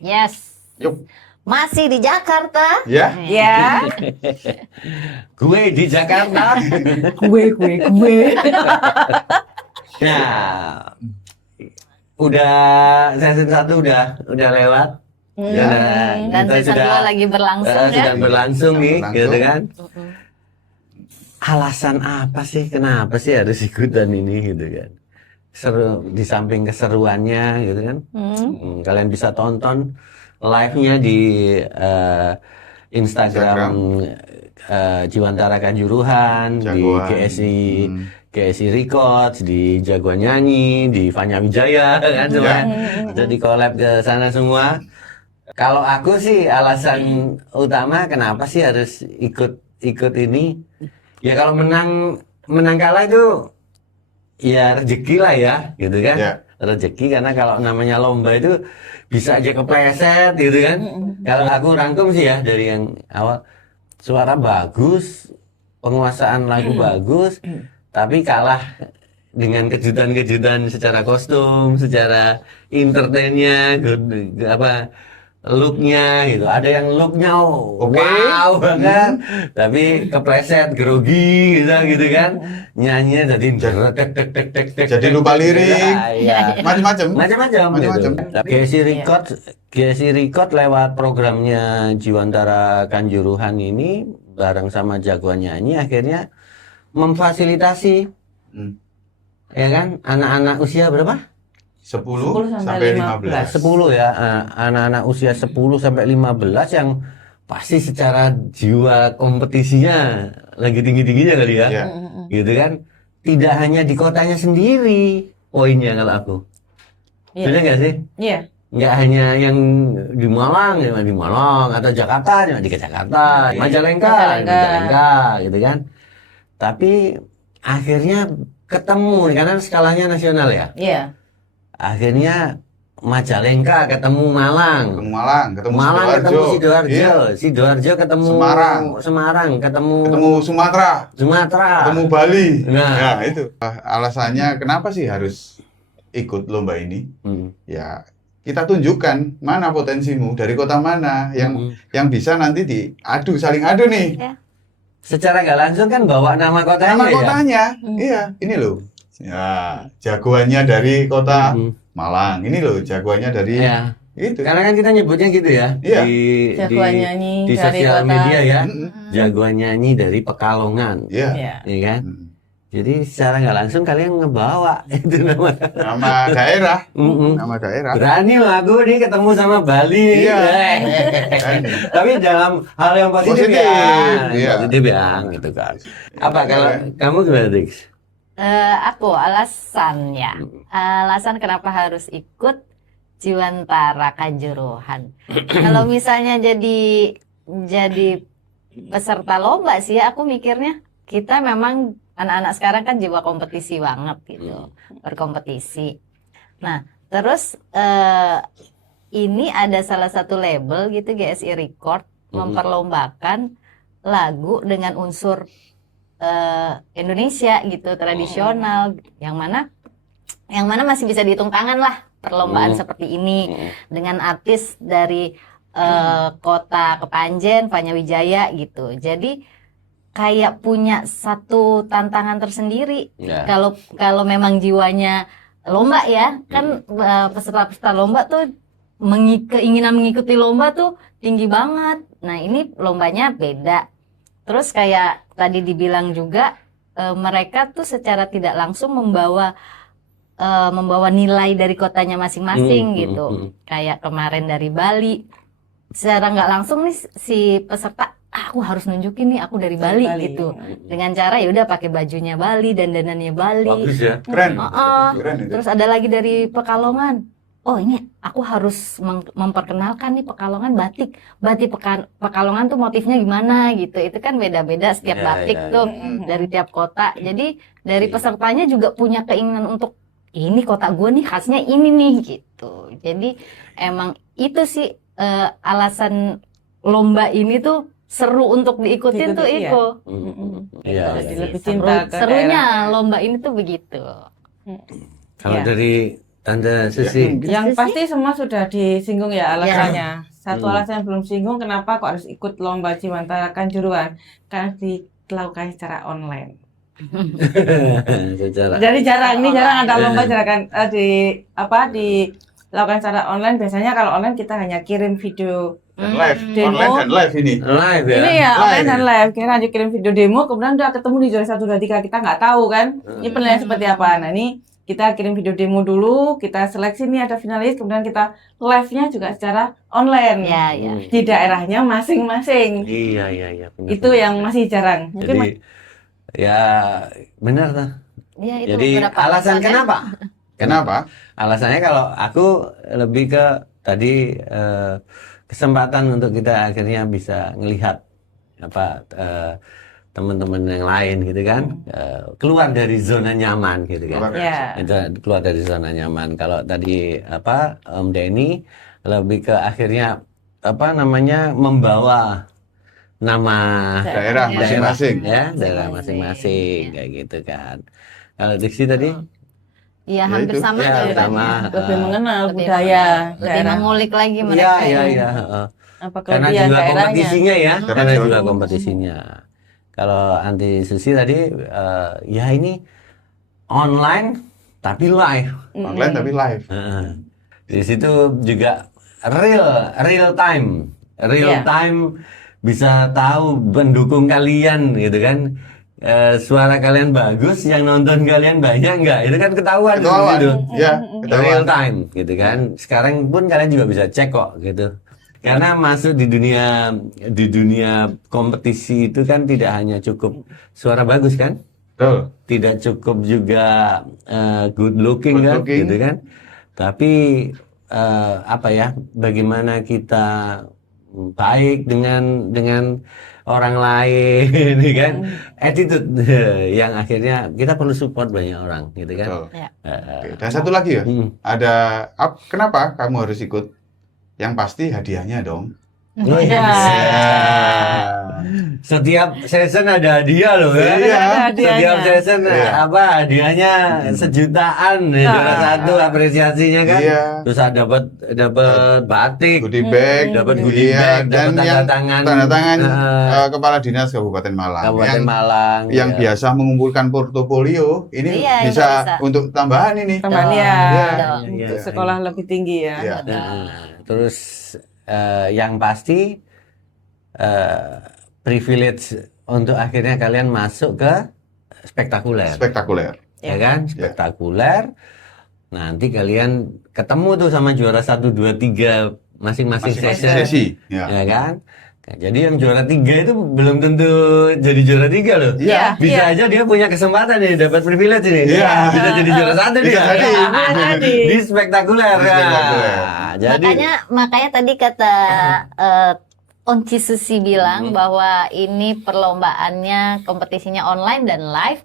Yes. Yuk. Masih di Jakarta. Ya. Ya. Gue di Jakarta. Gue. Nah, udah season 1 udah lewat. Ya, Dan kita season 2 lagi berlangsung ya. sedang berlangsung nih, Berlangsung. gitu kan? Alasan apa sih, kenapa sih harus ikutan ini, gitu kan? Seru, di samping keseruannya, gitu kan? Kalian bisa tonton live-nya di Instagram Jiwantara Kanjuruhan, di Jagoan. GSI Records, di Jagoan Nyanyi, di Fanya Wijaya, kan semua. Jadi collab ke sana semua. Kalau aku sih alasan utama kenapa sih harus ikut ini, ya kalau menang kalah itu ya rezeki lah ya, gitu kan? Ya. Rezeki, karena kalau namanya lomba itu bisa aja kepleset, gitu kan? Kalau aku rangkum sih ya dari yang awal, suara bagus, penguasaan lagu bagus, tapi kalah dengan kejutan-kejutan secara kostum, secara entertainnya, looknya gitu. Ada yang looknya Oke. wow banget, tapi kepleset, grogi gitu kan. Nyanyinya jadi tek. Jadi lupa lirik. Iya. Macam-macam. Macam-macam. Macam-macam. GSI Record lewat programnya Jiwantara Kanjuruhan ini bareng sama Jagoan Nyanyi akhirnya memfasilitasi ya kan anak-anak usia berapa? 10 sampai sampai 15. 10 ya, anak-anak usia 10 sampai 15 yang pasti secara jiwa kompetisinya lagi tinggi-tingginya kali ya. Ya. Gitu kan. Tidak hanya di kotanya sendiri poinnya kalau aku. Benar nggak sih? Iya. Nggak hanya yang di Malang, ya di Malang, atau Jakarta, ya di Jakarta, Majalengka, gitu kan. Tapi akhirnya ketemu, karena skalanya nasional ya. Iya. Akhirnya Majalengka ketemu Malang, Ketemu Malang ketemu Sidoarjo, Iya. Sidoarjo ketemu Semarang, ketemu Sumatera, ketemu Bali. Nah. Ya itu. Alasannya kenapa sih harus ikut lomba ini? Ya kita tunjukkan mana potensimu, dari kota mana yang bisa nanti saling adu nih. Ya. Secara nggak langsung kan bawa nama kotanya. Nama ya? kotanya, iya, ini loh. Ya, jagoannya dari kota Malang. Ini loh jagoannya dari Iya. itu. Karena kan kita nyebutnya gitu ya. Iya. Jagoan nyanyi di dari sosial kota. media ya. Jagoan nyanyi dari Pekalongan. Iya. Iya kan? Jadi secara nggak langsung kalian ngebawa itu nama daerah. Mm-mm. Nama daerah. Berani loh aku nih ketemu sama Bali. Iya. Tapi dalam hal yang positif, Positif, ya. iya. Positif ya, gitu kan. Apa kalau kamu gimana, Dix? Aku alasan kenapa harus ikut Jiwantara Kanjuruhan. Kalau misalnya jadi peserta lomba sih, aku mikirnya kita memang anak-anak sekarang kan jiwa kompetisi banget gitu, berkompetisi. Nah, terus ini ada salah satu label gitu, GSI Record memperlombakan lagu dengan unsur Indonesia gitu, tradisional, yang mana masih bisa dihitung tangan lah perlombaan seperti ini dengan artis dari kota Kepanjen, Fanya Wijaya gitu. Jadi kayak punya satu tantangan tersendiri. Kalau memang jiwanya lomba ya, kan peserta-peserta lomba tuh keinginan mengikuti lomba tuh tinggi banget. Nah, ini lombanya beda. Terus kayak tadi dibilang juga mereka tuh secara tidak langsung membawa nilai dari kotanya masing-masing gitu. Kayak kemarin dari Bali, secara nggak langsung nih si peserta, aku harus nunjukin nih aku dari Bali gitu. Dengan cara ya udah pakai bajunya Bali dan dandannya Bali. Bagus ya. Keren. Keren itu. Terus ada lagi dari Pekalongan. Oh, ini aku harus memperkenalkan nih Pekalongan batik. Pekalongan tuh motifnya gimana gitu. Itu kan beda-beda setiap batik tuh dari tiap kota. Jadi dari pesertanya juga punya keinginan untuk ini kota gue nih khasnya ini nih gitu. Jadi emang itu sih alasan lomba ini tuh seru untuk diikutin tuh Iko. Iya. Jadi lebih cinta ke Serunya lomba ini tuh begitu. Kalau dari Tante Susi. Yang pasti semua sudah disinggung ya alasannya. Satu alasan yang belum singgung, kenapa kok harus ikut lomba Jiwantara Kanjuruhan? Karena dilakukan secara online. Secara Jadi jarang ada lomba dilakukan secara online. Biasanya kalau online kita hanya kirim video Dan live, demo. online dan live ini. live ya. Ini ya Live. online dan live. Kita hanya kirim video demo, kemudian udah ketemu di juara 1, 2, 3. Kita nggak tahu kan, ini penilaian seperti apa. Nah ini kita kirim video demo dulu, kita seleksi nih ada finalis, kemudian kita live-nya juga secara online. Ya, ya. Di daerahnya masing-masing. Iya. Benar, Itu benar. yang masih jarang. Mungkin Jadi ya benar tuh. Ya, itu Jadi beberapa alasan kenapa? Kenapa? Alasannya kalau aku lebih ke tadi kesempatan untuk kita akhirnya bisa ngelihat apa teman-teman yang lain gitu kan, keluar dari zona nyaman gitu kan. ya. Itu keluar dari zona nyaman. Kalau tadi apa Om Denny lebih ke akhirnya apa namanya membawa nama Daerah masing-masing. ya daerah masing-masing kayak gitu kan. Kalau Diksi tadi Iya, Ya, hampir itu. sama Ya, jawabannya. sama. Lebih mengenal Lebih budaya lebih daerah. mengulik lagi iya mereka. iya Apa karena kelebihan juga daerahnya. kompetisinya ya, Karena karena juga juga kompetisinya. Kalau anti Susi tadi ya ini online tapi live. Online tapi live. Di situ juga real time Iya. bisa tahu pendukung kalian gitu kan. Suara kalian bagus, yang nonton kalian banyak nggak? Itu kan ketahuan di Ketahuan. situ. Ya, Real ketahuan. time gitu kan. Sekarang pun kalian juga bisa cek kok gitu. Karena masuk di dunia kompetisi itu kan tidak hanya cukup suara bagus kan? Betul. Tidak cukup juga good looking Good kan looking. gitu kan. Tapi apa ya? Bagaimana kita baik dengan orang lain kan. Attitude yang akhirnya kita perlu support banyak orang gitu kan. Betul. Ya. Oke. Dan satu lagi ya, ada kenapa kamu harus ikut? Yang pasti hadiahnya dong. Oh, iya. Setiap season ada hadiah loh ya. Iya. Setiap season Iya. apa hadiahnya sejutaan ya, juara satu apresiasinya kan. Iya. Terus dapat batik, Goodie bag, dapat goodie iya, bag, dan dapat yang tanda tangan Kepala Dinas Kabupaten Malang. Kabupaten yang Malang. yang ya. biasa mengumpulkan portofolio ini Iya, bisa bisa. untuk tambahan ini. Teman ya, Iya. untuk Iya. sekolah lebih tinggi ya. Iya. Terus yang pasti privilege untuk akhirnya kalian masuk ke spektakuler. Spektakuler. Ya kan? Spektakuler. Nanti kalian ketemu tuh sama juara 1, 2, 3 masing-masing sesi. Ya. Ya kan? Nah, jadi yang juara 3 itu belum tentu jadi juara 3 loh. Iya. Bisa aja dia punya kesempatan nih dapat privilege nih. Iya. Bisa jadi juara 1 nih. Bisa jadi. Di spektakuler. Di spektakuler. Nah, jadi Makanya tadi kata Onci Susi bilang bahwa ini perlombaannya kompetisinya online dan live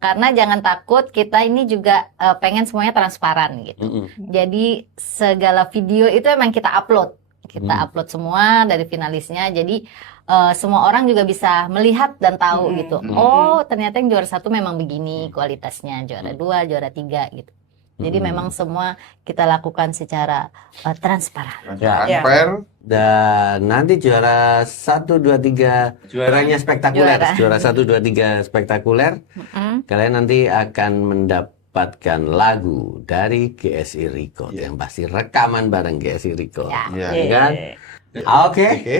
karena jangan takut, kita ini juga pengen semuanya transparan gitu. Jadi segala video itu emang kita upload. Kita upload semua dari finalisnya. Jadi semua orang juga bisa melihat dan tahu gitu. Oh, ternyata yang juara 1 memang begini kualitasnya, juara 2, juara 3 gitu. Jadi memang semua kita lakukan secara transparan. Transparan, Ya. fair. dan nanti juara 1, 2, 3 juaranya spektakuler. Juara 1, 2, 3 spektakuler. Kalian nanti akan mendapatkan lagu dari GSI Record yang pasti rekaman bareng GSI Record. Ya. Ya. Ya kan? Oke. Oke.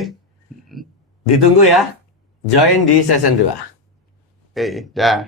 Ditunggu ya. Join di season 2. Oke, dah.